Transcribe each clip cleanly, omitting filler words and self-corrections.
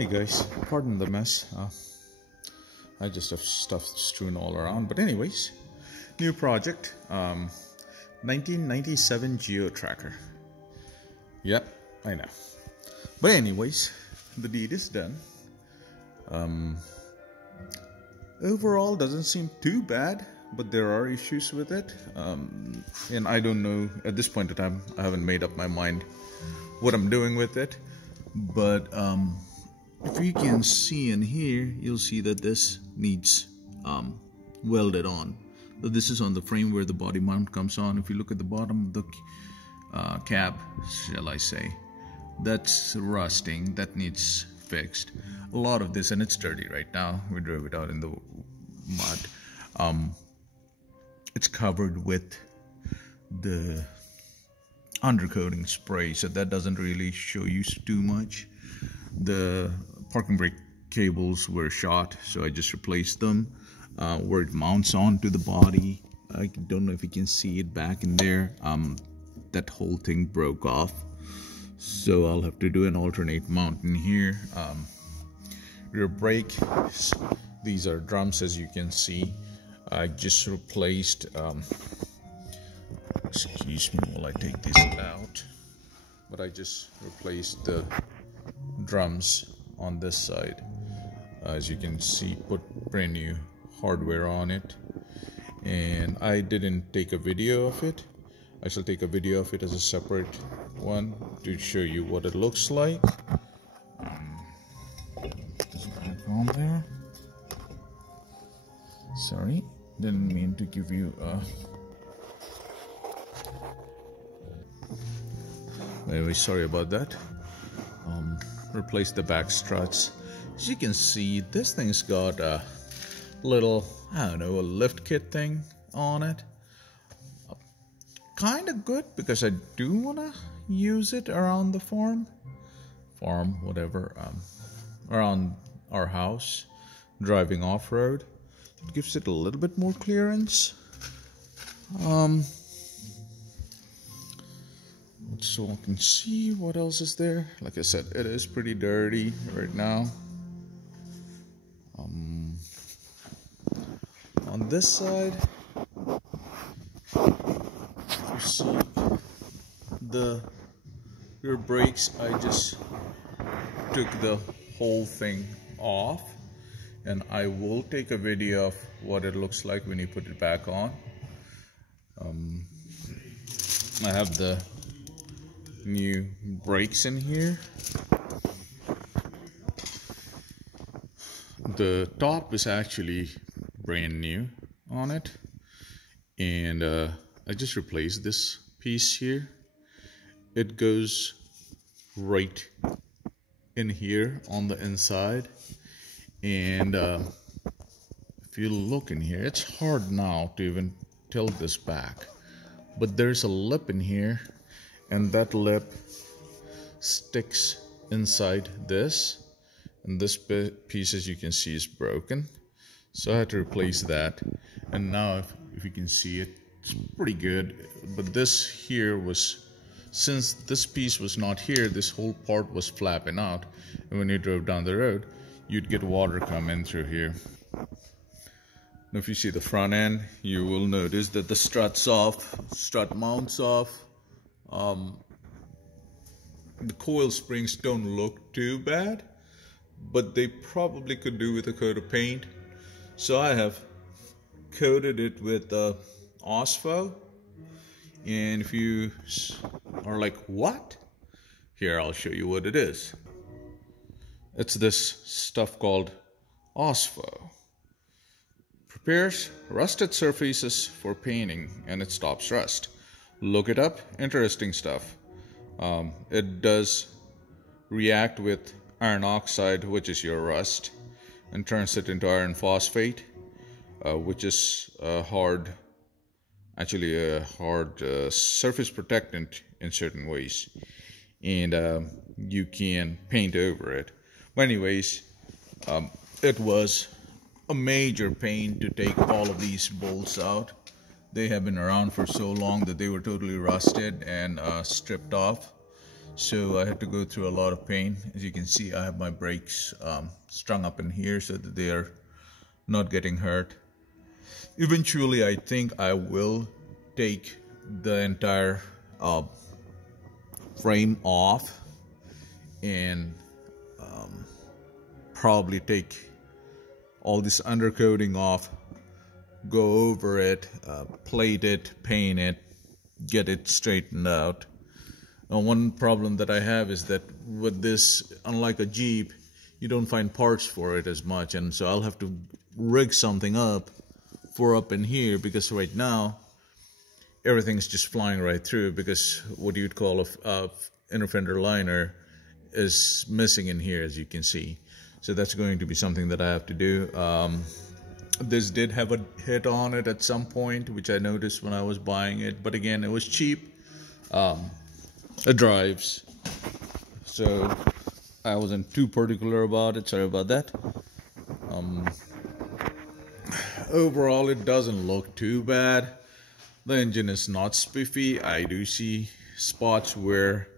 Hey guys, pardon the mess. I just have stuff strewn all around. But anyways, new project, 1997 Geo Tracker. Yep, I know. But anyways, the deed is done. Overall, doesn't seem too bad, but there are issues with it. And I don't know, at this point in time, I haven't made up my mind what I'm doing with it. But if you can see in here, you'll see that this needs welded on. So this is on the frame where the body mount comes on. If you look at the bottom of the cab, shall I say, that's rusting. That needs fixed. A lot of this, and it's dirty right now. We drove it out in the mud. It's covered with the undercoating spray, so that doesn't really show you too much. The parking brake cables were shot, so I just replaced them. Where it mounts onto the body, I don't know if you can see it back in there. That whole thing broke off, so I'll have to do an alternate mount in here. Rear brake, these are drums, as you can see. I just replaced excuse me while I take this out, but I just replaced the drums on this side. As you can see, put brand new hardware on it, and I didn't take a video of it. I shall take a video of it as a separate one to show you what it looks like. Just back on there. Sorry, didn't mean to give you anyway, sorry about that. Replace the back struts. As you can see, this thing's got a little, I don't know, a lift kit thing on it. Kind of good, because I do want to use it around the farm, whatever, around our house, driving off-road. It gives it a little bit more clearance. So I can see what else is there. Like I said, it is pretty dirty right now. On this side, you see the rear brakes. I just took the whole thing off, and I will take a video of what it looks like when you put it back on. I have the new brakes in here. The top is actually brand new on it, and I just replaced this piece here. It goes right in here on the inside, and if you look in here, it's hard now to even tilt this back, but there's a lip in here, and that lip sticks inside this, and this piece, as you can see, is broken, so I had to replace that. And now if you can see it, it's pretty good. But this here was, since this piece was not here, this whole part was flapping out, and when you drove down the road, you'd get water come in through here. Now if you see the front end, you will notice that the strut's off, strut mounts off. The coil springs don't look too bad, but they probably could do with a coat of paint. So I have coated it with Ospo. And if you are like, what? Here, I'll show you what it is. It's this stuff called Ospo. Prepares rusted surfaces for painting, and it stops rust. Look it up, interesting stuff. It does react with iron oxide, which is your rust, and turns it into iron phosphate, which is a hard surface protectant in certain ways, and you can paint over it. But anyways, it was a major pain to take all of these bolts out. They have been around for so long that they were totally rusted and stripped off. So I had to go through a lot of pain. As you can see, I have my brakes strung up in here so that they are not getting hurt. Eventually, I think I will take the entire frame off and probably take all this undercoating off, go over it, plate it, paint it, get it straightened out. One problem that I have is that with this, unlike a Jeep, you don't find parts for it as much, and so I'll have to rig something up for up in here, because right now everything's just flying right through, because what you'd call a inner fender liner is missing in here, as you can see. So that's going to be something that I have to do. This did have a hit on it at some point, which I noticed when I was buying it, but again, it was cheap. It drives, so I wasn't too particular about it. Sorry about that. Overall, it doesn't look too bad. The engine is not spiffy. I do see spots where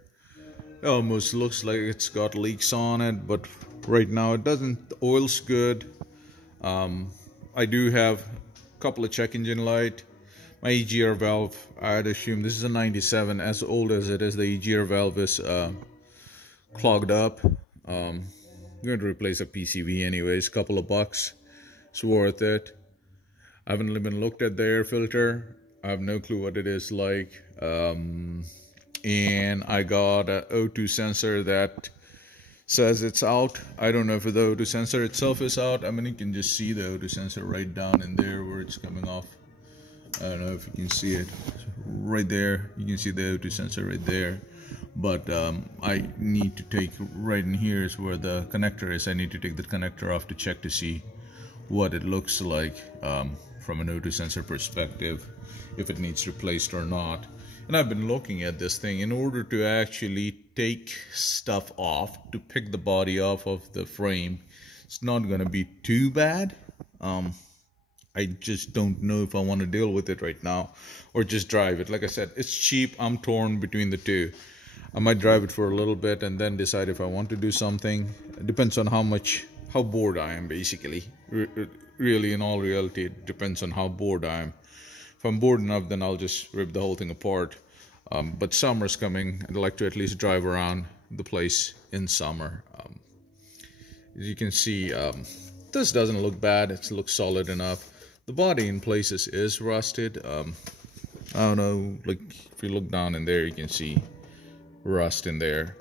it almost looks like it's got leaks on it, but right now it doesn't. The oil's good. I do have a couple of check engine light. My EGR valve, I'd assume this is a 97. As old as it is, the EGR valve is clogged up. I'm going to replace a PCV anyways, couple of bucks. It's worth it. I haven't even looked at the air filter. I have no clue what it is like. And I got an O2 sensor that says it's out. I don't know if the O2 sensor itself is out. I mean, you can just see the O2 sensor right down in there where it's coming off. I don't know if you can see it right there. You can see the O2 sensor right there. But I need to take, right in here is where the connector is. I need to take the connector off to check to see what it looks like from an O2 sensor perspective, if it needs replaced or not. And I've been looking at this thing in order to actually take stuff off, to pick the body off of the frame. It's not going to be too bad. I just don't know if I want to deal with it right now or just drive it. Like I said, it's cheap. I'm torn between the two. I might drive it for a little bit and then decide if I want to do something. It depends on how bored I am, basically. Really, in all reality, it depends on how bored I am. If I'm bored enough, then I'll just rip the whole thing apart. But summer's coming. I'd like to at least drive around the place in summer. As you can see, this doesn't look bad. It looks solid enough. The body in places is rusted. I don't know, like if you look down in there, you can see rust in there.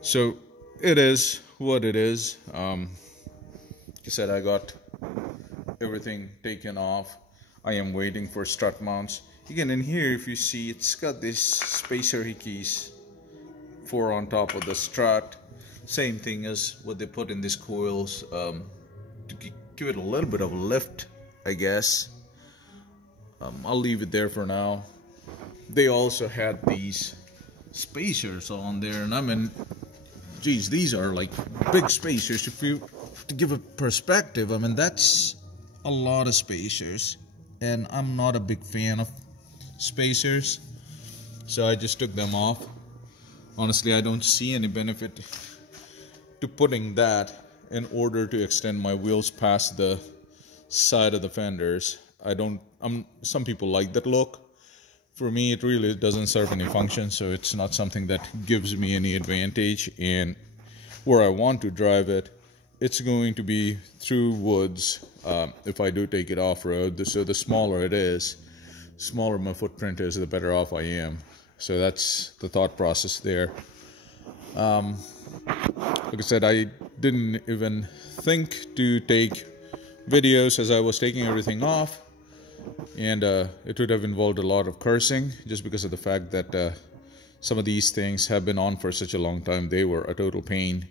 So it is what it is. Like I said, I got everything taken off. I am waiting for strut mounts. Again, in here, if you see, it's got these spacer hickeys for on top of the strut. Same thing as what they put in these coils to give it a little bit of a lift, I guess. I'll leave it there for now. They also had these spacers on there, and I mean, geez, these are like big spacers. If you to give a perspective, I mean, that's a lot of spacers, and I'm not a big fan of spacers, so I just took them off. Honestly, I don't see any benefit to putting that in order to extend my wheels past the side of the fenders. Some people like that look. For me, it really doesn't serve any function, so it's not something that gives me any advantage. And where I want to drive it, it's going to be through woods if I do take it off-road. So the smaller it is, smaller my footprint is, the better off I am. So that's the thought process there. Like I said, I didn't even think to take videos as I was taking everything off, and it would have involved a lot of cursing, just because of the fact that some of these things have been on for such a long time. They were a total pain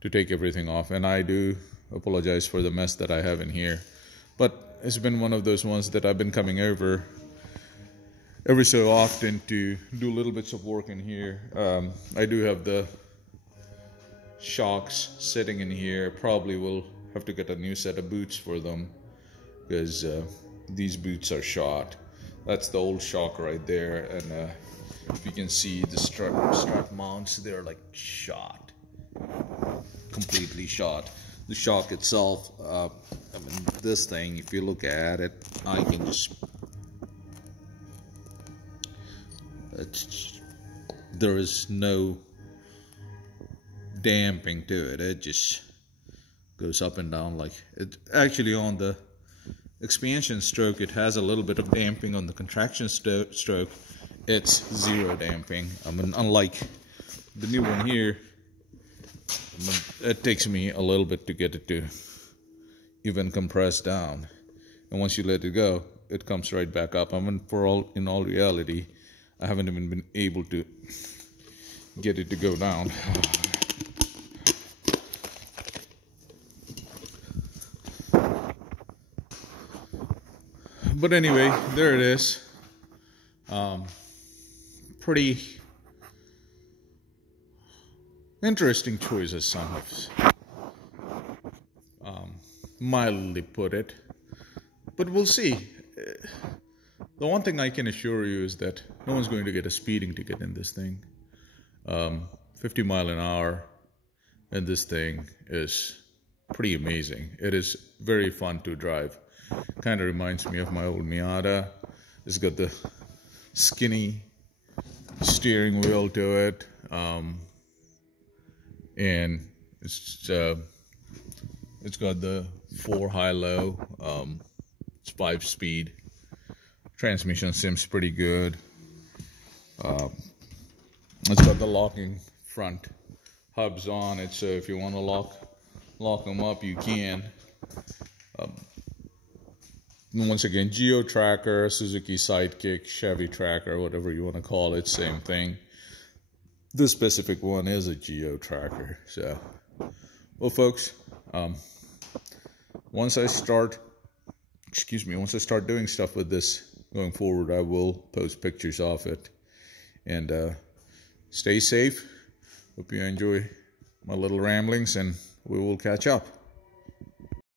to take everything off, and I do apologize for the mess that I have in here. But it's been one of those ones that I've been coming over every so often to do little bits of work in here. I do have the shocks sitting in here. Probably will have to get a new set of boots for them, because these boots are shot. That's the old shock right there, and If you can see the strut mounts, they're like shot, completely shot. The shock itself, I mean, this thing, if you look at it, I can just, there is no damping to it. It just goes up and down like it. Actually, on the expansion stroke, it has a little bit of damping. On the contraction stroke, it's zero damping. I mean, unlike the new one here, I mean, it takes me a little bit to get it to even compress down, and once you let it go, it comes right back up. I mean, in all reality, I haven't even been able to get it to go down. But anyway, there it is. Pretty interesting choices, some have mildly put it. But we'll see. The one thing I can assure you is that no one's going to get a speeding ticket in this thing. 50 miles an hour in this thing is pretty amazing. It is very fun to drive. Kind of reminds me of my old Miata. It's got the skinny steering wheel to it, and it's got the 4 high-low. It's 5-speed. Transmission seems pretty good. It's got the locking front hubs on it, so if you want to lock them up, you can. Once again, Geo Tracker, Suzuki Sidekick, Chevy Tracker, whatever you want to call it, same thing. This specific one is a Geo Tracker. So, well, folks, once I start doing stuff with this going forward, I will post pictures of it. And stay safe. Hope you enjoy my little ramblings, and we will catch up.